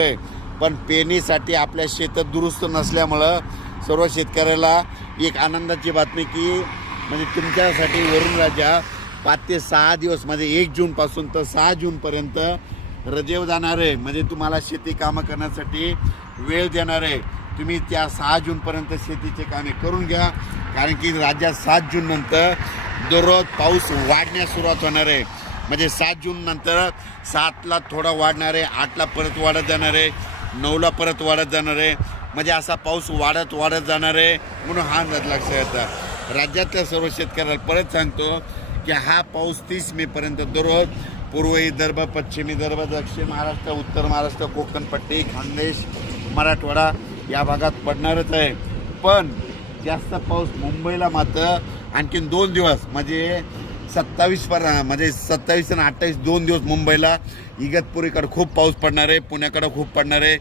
आहे. पण पेरणीसाठी आपल्या शेतात दुरुस्त नसल्यामुळं सर्व शेतकऱ्याला एक आनंदाची बातमी की म्हणजे तुमच्यासाठी वरुण राजा पाच ते सहा दिवस म्हणजे एक जूनपासून तर सहा जूनपर्यंत रजेव जाणार आहे. म्हणजे तुम्हाला शेती कामं करण्यासाठी वेळ देणार आहे. तुम्ही त्या सहा जूनपर्यंत शेतीचे कामे करून घ्या. कारण की राज्यात सात जून नंतर दररोज पाऊस वाढण्यास सुरुवात होणार आहे. म्हणजे सात जून नंतर सातला थोडा वाढणार आहे आठला परत वाढत जाणार आहे नऊला परत वाढत जाणार आहे. म्हणजे असा पाऊस वाढत वाढत जाणार आहे म्हणून हा अंदाज लक्षात येतं राज्यातल्या सर्व शेतकऱ्याला परत सांगतो की हा पाऊस तीस मेपर्यंत दररोज पूर्व विदर्भ पश्चिम विदर्भ दक्षिण महाराष्ट्र उत्तर महाराष्ट्र कोकणपट्टी खानदेश मराठवाडा या भागात पडणारच आहे. पण जास्त पाऊस मुंबईला मात्र आणखीन दोन दिवस म्हणजे सत्तावीस पर म्हणजे सत्तावीस आणि अठ्ठावीस दोन दिवस मुंबईला. इगतपुरीकडे खूप पाऊस पडणार आहे पुण्याकडे खूप पडणार आहे.